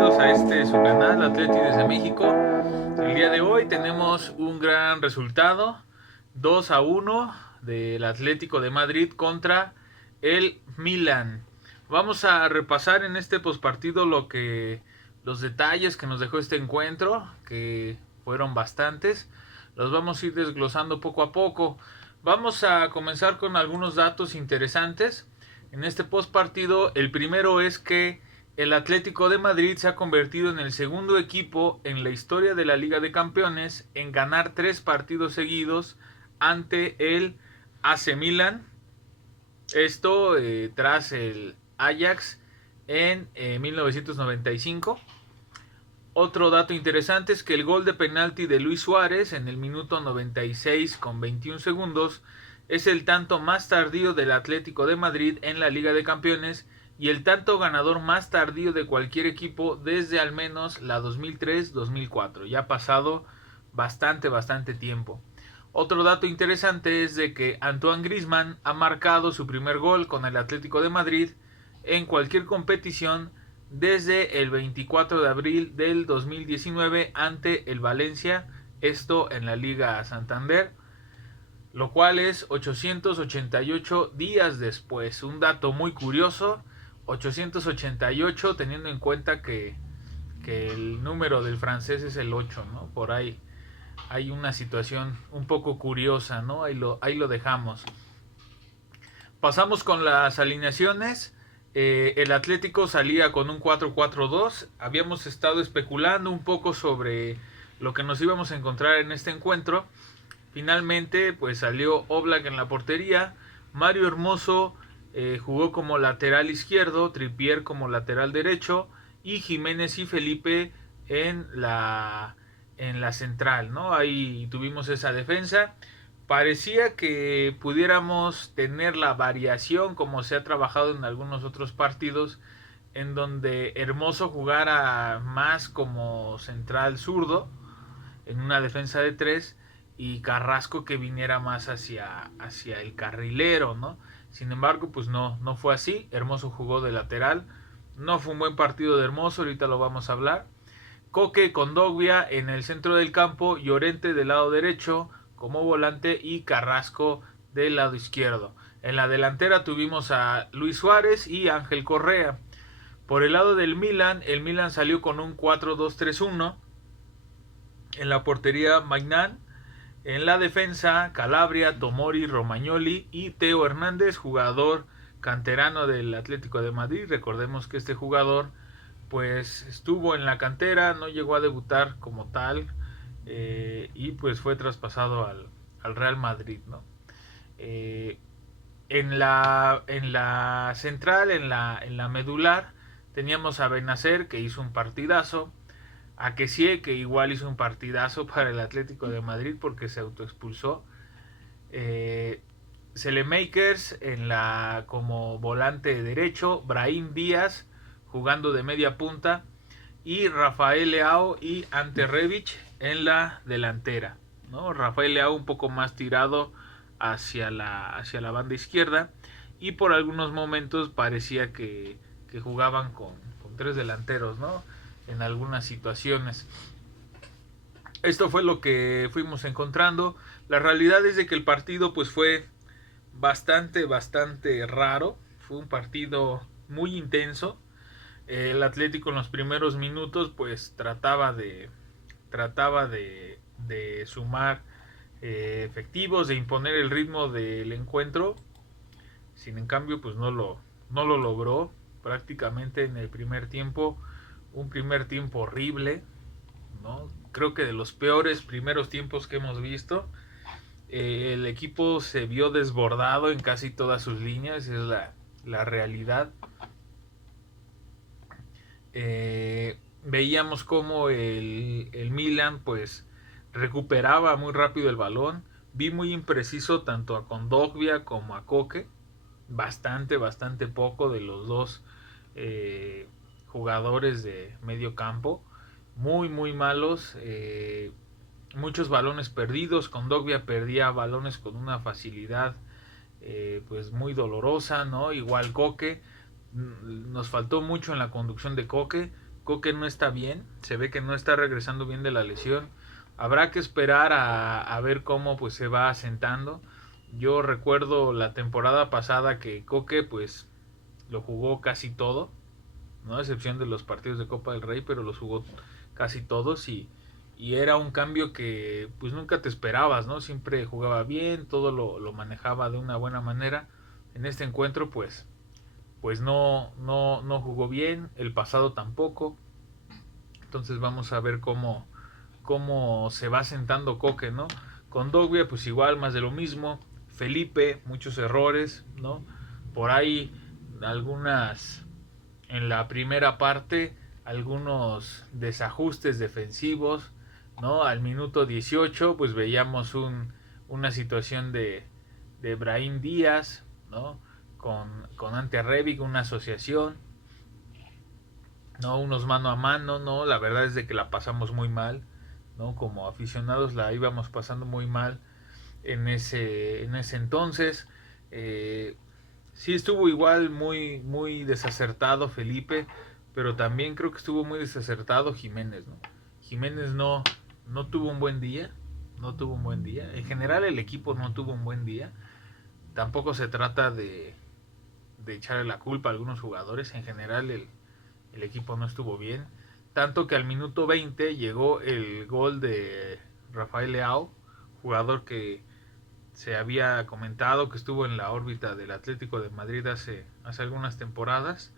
bienvenidos a su canal Atleti desde México. El día de hoy tenemos un gran resultado, 2-1 del Atlético de Madrid contra el Milan. Vamos a repasar en este postpartido los detalles que nos dejó este encuentro, que fueron bastantes. Los vamos a ir desglosando poco a poco. Vamos a comenzar con algunos datos interesantes. En este postpartido, el primero es que el Atlético de Madrid se ha convertido en el segundo equipo en la historia de la Liga de Campeones en ganar 3 partidos seguidos ante el AC Milan. Esto tras el Ajax en 1995. Otro dato interesante es que el gol de penalti de Luis Suárez en el minuto 96 con 21 segundos es el tanto más tardío del Atlético de Madrid en la Liga de Campeones y el tanto ganador más tardío de cualquier equipo desde al menos la 2003-2004. Ya ha pasado bastante tiempo. Otro dato interesante es de que Antoine Griezmann ha marcado su primer gol con el Atlético de Madrid en cualquier competición desde el 24 de abril del 2019 ante el Valencia, esto en la Liga Santander, lo cual es 888 días después. Un dato muy curioso, 888 teniendo en cuenta que el número del francés es el 8, ¿no? Por ahí hay una situación un poco curiosa, ¿no? Ahí lo dejamos. Pasamos con las alineaciones. El Atlético salía con un 4-4-2. Habíamos estado especulando un poco sobre lo que nos íbamos a encontrar en este encuentro. Finalmente, pues salió Oblak en la portería. Mario Hermoso jugó como lateral izquierdo, Trippier como lateral derecho y Jiménez y Felipe en la central, ¿no? Ahí tuvimos esa defensa. Parecía que pudiéramos tener la variación como se ha trabajado en algunos otros partidos, en donde Hermoso jugara más como central zurdo en una defensa de 3 y Carrasco que viniera más hacia el carrilero, ¿no? Sin embargo, pues no fue así. Hermoso jugó de lateral. No fue un buen partido de Hermoso, ahorita lo vamos a hablar. Coque con Dogbia en el centro del campo, Llorente del lado derecho como volante y Carrasco del lado izquierdo. En la delantera tuvimos a Luis Suárez y Ángel Correa. Por el lado del Milan, el Milan salió con un 4-2-3-1. En la portería Maignan. En la defensa Calabria, Tomori, Romagnoli y Teo Hernández, jugador canterano del Atlético de Madrid. Recordemos que este jugador pues estuvo en la cantera, no llegó a debutar como tal y pues fue traspasado al Real Madrid, ¿no? En la central, en la medular, teníamos a Benacer que hizo un partidazo, a Kessie que igual hizo un partidazo para el Atlético de Madrid porque se autoexpulsó, Selemakers como volante derecho, Brahim Díaz jugando de media punta y Rafael Leao y Ante Rebic en la delantera, ¿no? Rafael Leao un poco más tirado hacia la banda izquierda y por algunos momentos parecía que jugaban con 3 delanteros, ¿no? En algunas situaciones. Esto fue lo que fuimos encontrando. La realidad es de que el partido pues fue bastante raro. Fue un partido muy intenso. El Atlético en los primeros minutos pues trataba de sumar efectivos, de imponer el ritmo del encuentro. Sin en cambio pues no lo logró. Prácticamente en el primer tiempo, un primer tiempo horrible, ¿no? Creo que de los peores primeros tiempos que hemos visto. El equipo se vio desbordado en casi todas sus líneas, es la realidad. Veíamos como el Milan pues recuperaba muy rápido el balón. Vi muy impreciso tanto a Kondogbia como a Coque. Bastante poco de los dos jugadores de medio campo. Muy malos. Muchos balones perdidos. Kondogbia perdía balones con una facilidad pues muy dolorosa, ¿no? Igual Coque. Nos faltó mucho en la conducción de Coque. Koke no está bien, se ve que no está regresando bien de la lesión. Habrá que esperar a ver cómo pues se va asentando. Yo recuerdo la temporada pasada que Koke pues lo jugó casi todo, no a excepción de los partidos de Copa del Rey, pero los jugó casi todos y era un cambio que pues nunca te esperabas, ¿no? Siempre jugaba bien, todo lo manejaba de una buena manera. En este encuentro pues no jugó bien, el pasado tampoco. Entonces vamos a ver cómo se va sentando Koke, ¿no? Con Dogbia pues igual, más de lo mismo. Felipe, muchos errores, ¿no? Por ahí algunas, en la primera parte, algunos desajustes defensivos, ¿no? Al minuto 18 pues veíamos una situación de Brahim Díaz, ¿no? Con Ante Rebic, una asociación, ¿no? Unos mano a mano, ¿no? La verdad es de que la pasamos muy mal, ¿no? Como aficionados la íbamos pasando muy mal en ese entonces. Sí estuvo igual muy desacertado Felipe, pero también creo que estuvo muy desacertado Jiménez, ¿no? Jiménez no tuvo un buen día, no tuvo un buen día. En general el equipo no tuvo un buen día. Tampoco se trata de echarle la culpa a algunos jugadores. En general el equipo no estuvo bien. Tanto que al minuto 20 llegó el gol de Rafael Leao, jugador que se había comentado que estuvo en la órbita del Atlético de Madrid hace algunas temporadas.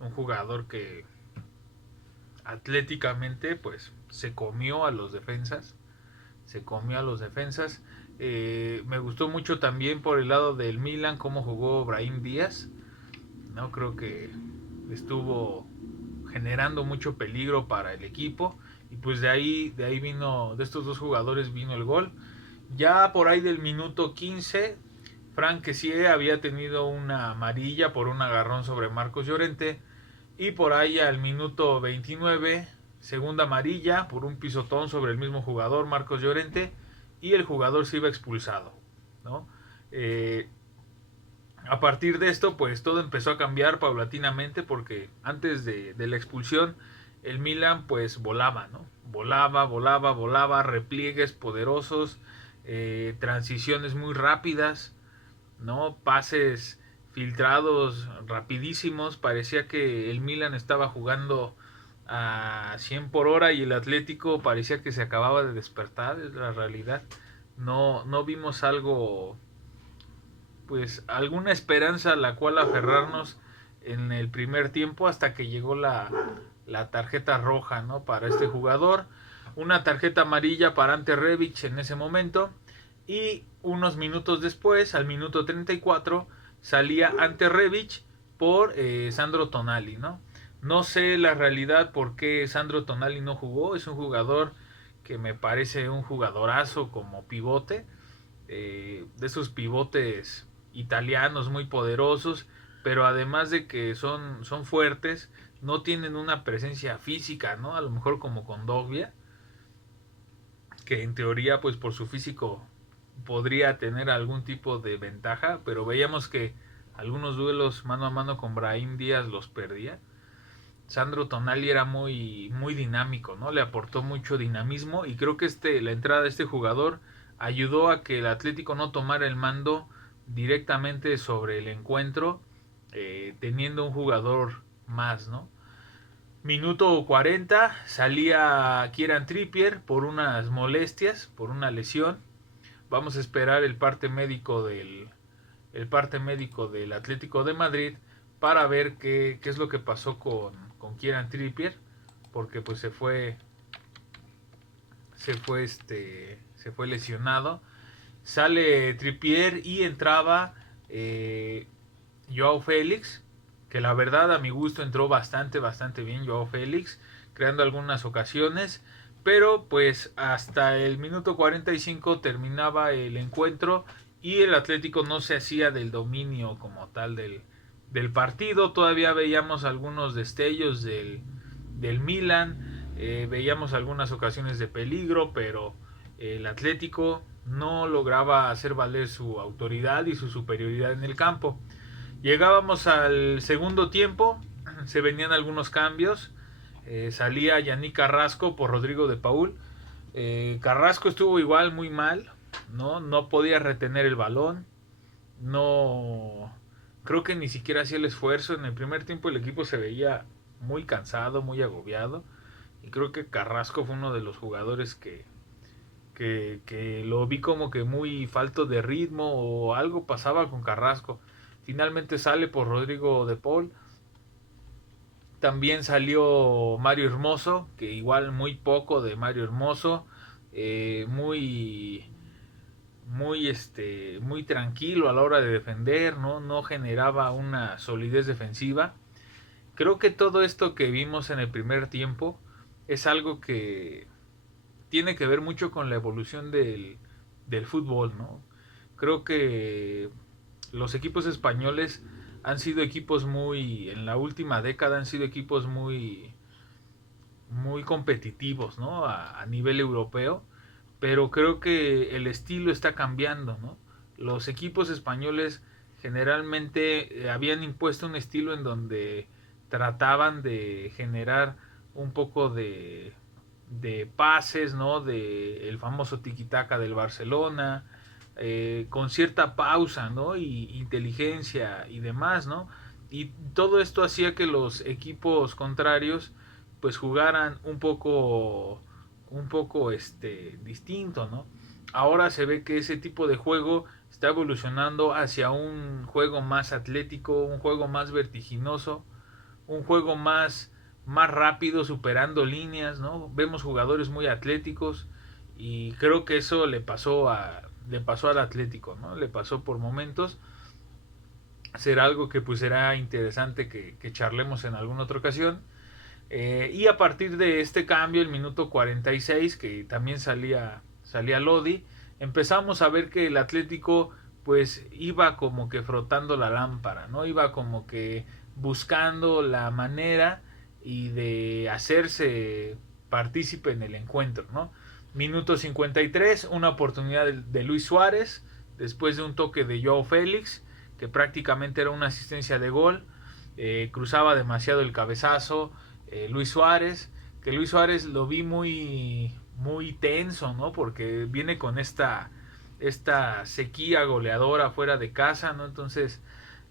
Un jugador que atléticamente pues se comió a los defensas. Me gustó mucho también por el lado del Milan cómo jugó Brahim Díaz. No creo que estuvo generando mucho peligro para el equipo y pues de ahí vino, de estos dos jugadores vino el gol. Ya por ahí del minuto 15, Frank Kessie había tenido una amarilla por un agarrón sobre Marcos Llorente y por ahí al minuto 29, segunda amarilla por un pisotón sobre el mismo jugador, Marcos Llorente, y el jugador se iba expulsado, ¿no? A partir de esto pues todo empezó a cambiar paulatinamente porque antes de la expulsión el Milan pues volaba, ¿no? Volaba, repliegues poderosos, transiciones muy rápidas, ¿no? Pases filtrados rapidísimos, parecía que el Milan estaba jugando a 100 por hora y el Atlético parecía que se acababa de despertar, es la realidad. No vimos algo, pues alguna esperanza a la cual aferrarnos en el primer tiempo hasta que llegó la tarjeta roja, ¿no? Para este jugador, una tarjeta amarilla para Ante Rebic en ese momento y unos minutos después, al minuto 34, salía Ante Rebic por Sandro Tonali, ¿no? No sé la realidad por qué Sandro Tonali no jugó, es un jugador que me parece un jugadorazo como pivote, de esos pivotes italianos muy poderosos, pero además de que son fuertes, no tienen una presencia física, ¿no? A lo mejor como con Dogbia, que en teoría pues por su físico podría tener algún tipo de ventaja, pero veíamos que algunos duelos mano a mano con Brahim Díaz los perdía. Sandro Tonali era muy dinámico, ¿no? Le aportó mucho dinamismo y creo que la entrada de este jugador ayudó a que el Atlético no tomara el mando directamente sobre el encuentro, teniendo un jugador más, ¿no? Minuto 40, salía Kieran Trippier por unas molestias, por una lesión. Vamos a esperar el parte médico del Atlético de Madrid para ver qué es lo que pasó con Kieran Trippier, porque pues se fue lesionado. Sale Trippier y entraba Joao Félix, que la verdad a mi gusto entró bastante bien Joao Félix, creando algunas ocasiones, pero pues hasta el minuto 45 terminaba el encuentro y el Atlético no se hacía del dominio como tal del partido. Todavía veíamos algunos destellos del Milan, veíamos algunas ocasiones de peligro, pero el Atlético no lograba hacer valer su autoridad y su superioridad en el campo. Llegábamos al segundo tiempo, se venían algunos cambios. salía Yannick Carrasco por Rodrigo de Paul. Carrasco estuvo igual muy mal, no podía retener el balón, no creo que ni siquiera hacía el esfuerzo. En el primer tiempo el equipo se veía muy cansado, muy agobiado, y creo que Carrasco fue uno de los jugadores que lo vi como que muy falto de ritmo, o algo pasaba con Carrasco. Finalmente sale por Rodrigo de Paul. También salió Mario Hermoso, que igual muy poco de Mario Hermoso, muy muy tranquilo a la hora de defender, no generaba una solidez defensiva. Creo que todo esto que vimos en el primer tiempo es algo que tiene que ver mucho con la evolución del fútbol, ¿no? Creo que los equipos españoles han sido equipos muy, en la última década han sido equipos muy competitivos, ¿no? A nivel europeo, pero creo que el estilo está cambiando, ¿no? Los equipos españoles generalmente habían impuesto un estilo en donde trataban de generar un poco de pases, ¿no? De el famoso tiki-taka del Barcelona, con cierta pausa, ¿no? Y inteligencia y demás, ¿no? Y todo esto hacía que los equipos contrarios pues jugaran un poco distinto, ¿no? Ahora se ve que ese tipo de juego está evolucionando hacia un juego más atlético, un juego más vertiginoso, un juego más rápido, superando líneas, ¿no? Vemos jugadores muy atléticos, y creo que eso le pasó al Atlético, ¿no? Le pasó por momentos. Será algo que pues será interesante que charlemos en alguna otra ocasión. Y a partir de este cambio, el minuto 46, que también salía Lodi, empezamos a ver que el Atlético pues iba como que frotando la lámpara, ¿no? Iba como que buscando la manera y de hacerse partícipe en el encuentro, ¿no? Minuto 53, una oportunidad de Luis Suárez, después de un toque de Joao Félix, que prácticamente era una asistencia de gol. Cruzaba demasiado el cabezazo Luis Suárez, que Luis Suárez lo vi muy tenso, ¿no? Porque viene con esta sequía goleadora fuera de casa, ¿no? Entonces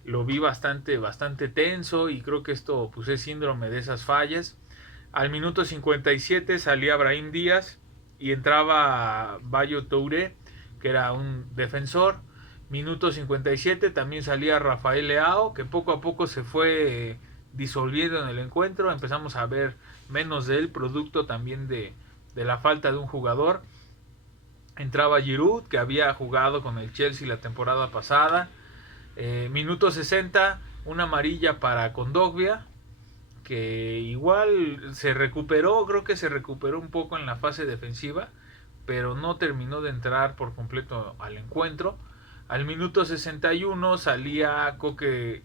lo vi bastante tenso, y creo que esto pues es síndrome de esas fallas. Al minuto 57 salía Brahim Díaz y entraba Bayo Touré, que era un defensor. Minuto 57 también salía Rafael Leao, que poco a poco se fue disolviendo en el encuentro. Empezamos a ver menos de él, producto también de la falta de un jugador. Entraba Giroud, que había jugado con el Chelsea la temporada pasada. Minuto 60, una amarilla para Kondogbia, que igual se recuperó, creo que se recuperó un poco en la fase defensiva, pero no terminó de entrar por completo al encuentro. Al minuto 61 salía Coque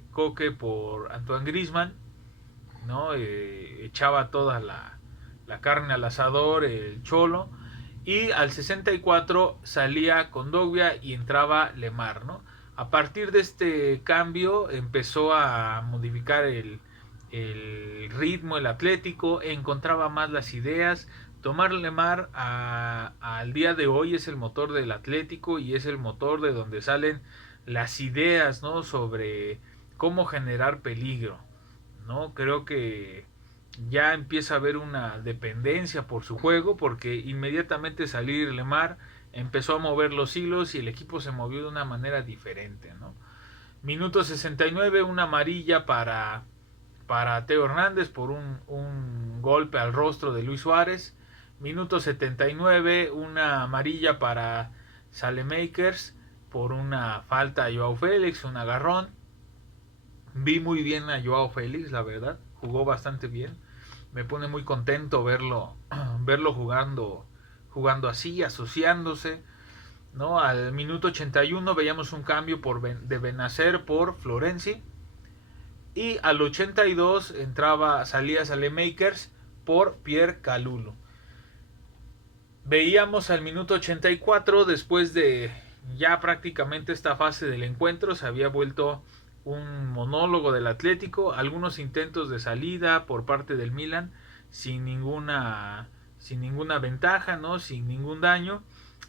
por Antoine Griezmann, ¿no? Echaba toda la carne al asador el Cholo. Y al 64 salía Kondogbia y entraba Lemar, ¿no? A partir de este cambio empezó a modificar el ritmo, el Atlético, encontraba más las ideas. Tomás Lemar al día de hoy es el motor del Atlético, y es el motor de donde salen las ideas, ¿no? Sobre cómo generar peligro, ¿no? Creo que ya empieza a haber una dependencia por su juego, porque inmediatamente salir Lemar empezó a mover los hilos y el equipo se movió de una manera diferente, ¿no? Minuto 69, una amarilla para Teo Hernández por un golpe al rostro de Luis Suárez. Minuto 79, una amarilla para Saelemaekers por una falta a Joao Félix, un agarrón. Vi muy bien a Joao Félix, la verdad, jugó bastante bien. Me pone muy contento verlo jugando así, asociándose, ¿no? Al minuto 81 veíamos un cambio de Benacer por Florenzi, y al 82 salía Saelemaekers por Pierre Kalulu. Veíamos al minuto 84, después de ya prácticamente esta fase del encuentro, se había vuelto un monólogo del Atlético, algunos intentos de salida por parte del Milan, sin ninguna ventaja, ¿no? Sin ningún daño.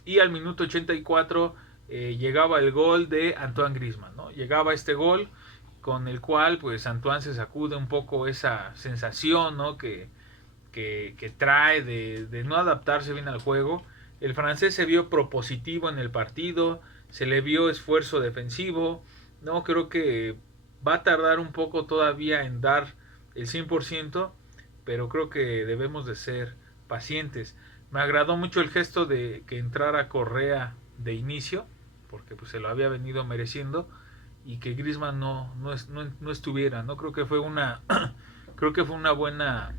Y al minuto 84 llegaba el gol de Antoine Griezmann, ¿no? Llegaba este gol con el cual pues Antoine se sacude un poco esa sensación, ¿no? que trae de no adaptarse bien al juego. El francés se vio propositivo en el partido, se le vio esfuerzo defensivo, no creo que va a tardar un poco todavía en dar el 100%, pero creo que debemos de ser pacientes. Me agradó mucho el gesto de que entrara Correa de inicio, porque pues se lo había venido mereciendo, y que Griezmann no estuviera, no creo que fue creo que fue una buena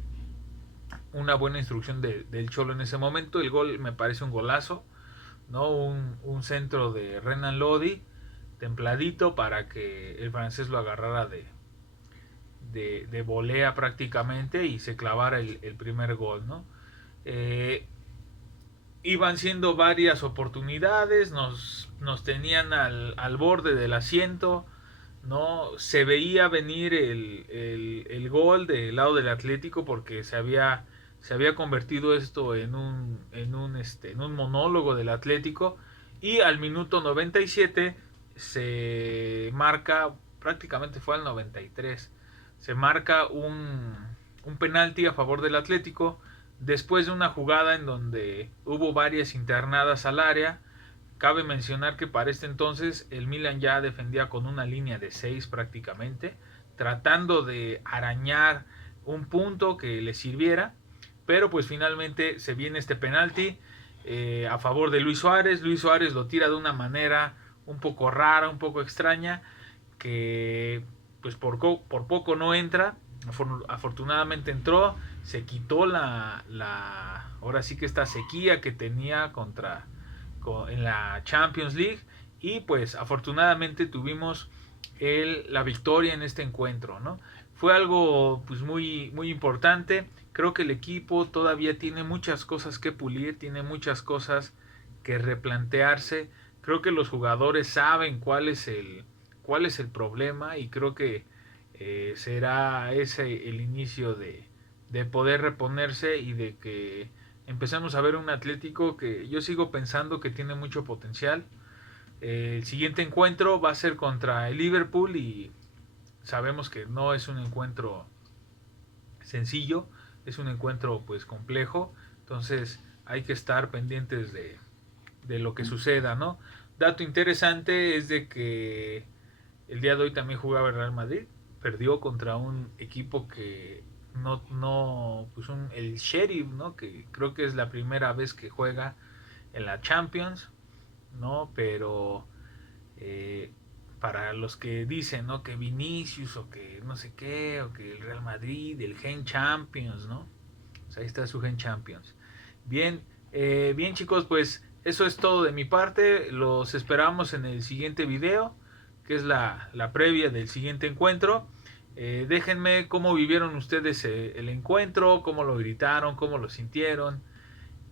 instrucción del Cholo en ese momento. El gol me parece un golazo, ¿no? Un centro de Renan Lodi, templadito, para que el francés lo agarrara de volea prácticamente y se clavara el primer gol, ¿no? Iban siendo varias oportunidades, nos tenían al borde del asiento, ¿no? Se veía venir el gol del lado del Atlético, porque se había convertido esto en un monólogo del Atlético, y al minuto 97 se marca, prácticamente fue al 93, se marca un penalti a favor del Atlético, después de una jugada en donde hubo varias internadas al área. Cabe mencionar que para este entonces el Milan ya defendía con una línea de 6 prácticamente, tratando de arañar un punto que le sirviera, pero pues finalmente se viene este penalti a favor de Luis Suárez. Luis Suárez lo tira de una manera un poco rara, un poco extraña, que pues por poco no entra. Afortunadamente entró, se quitó ahora sí que esta sequía que tenía en la Champions League, y pues afortunadamente tuvimos la victoria en este encuentro, ¿no? Fue algo pues muy importante. Creo que el equipo todavía tiene muchas cosas que pulir, tiene muchas cosas que replantearse. Creo que los jugadores saben cuál es el problema, y creo que será ese el inicio de poder reponerse y de que empezamos a ver un Atlético que yo sigo pensando que tiene mucho potencial. El siguiente encuentro va a ser contra el Liverpool, y sabemos que no es un encuentro sencillo, es un encuentro pues complejo, entonces hay que estar pendientes de lo que suceda, ¿no? Dato interesante es de que el día de hoy también jugaba el Real Madrid, perdió contra un equipo que pues el Sheriff, ¿no? Que creo que es la primera vez que juega en la Champions, ¿no? Pero para los que dicen, ¿no? Que Vinicius o que no sé qué, o que el Real Madrid, el Gen Champions, ¿no? Pues ahí está su Gen Champions. Bien, bien chicos, pues eso es todo de mi parte. Los esperamos en el siguiente video, que es la previa del siguiente encuentro. Déjenme cómo vivieron ustedes el encuentro, cómo lo gritaron, cómo lo sintieron,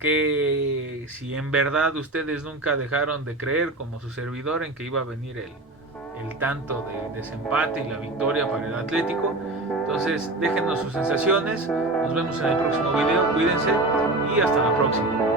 que si en verdad ustedes nunca dejaron de creer, como su servidor, en que iba a venir el tanto de desempate y la victoria para el Atlético. Entonces déjenos sus sensaciones, nos vemos en el próximo video, cuídense y hasta la próxima.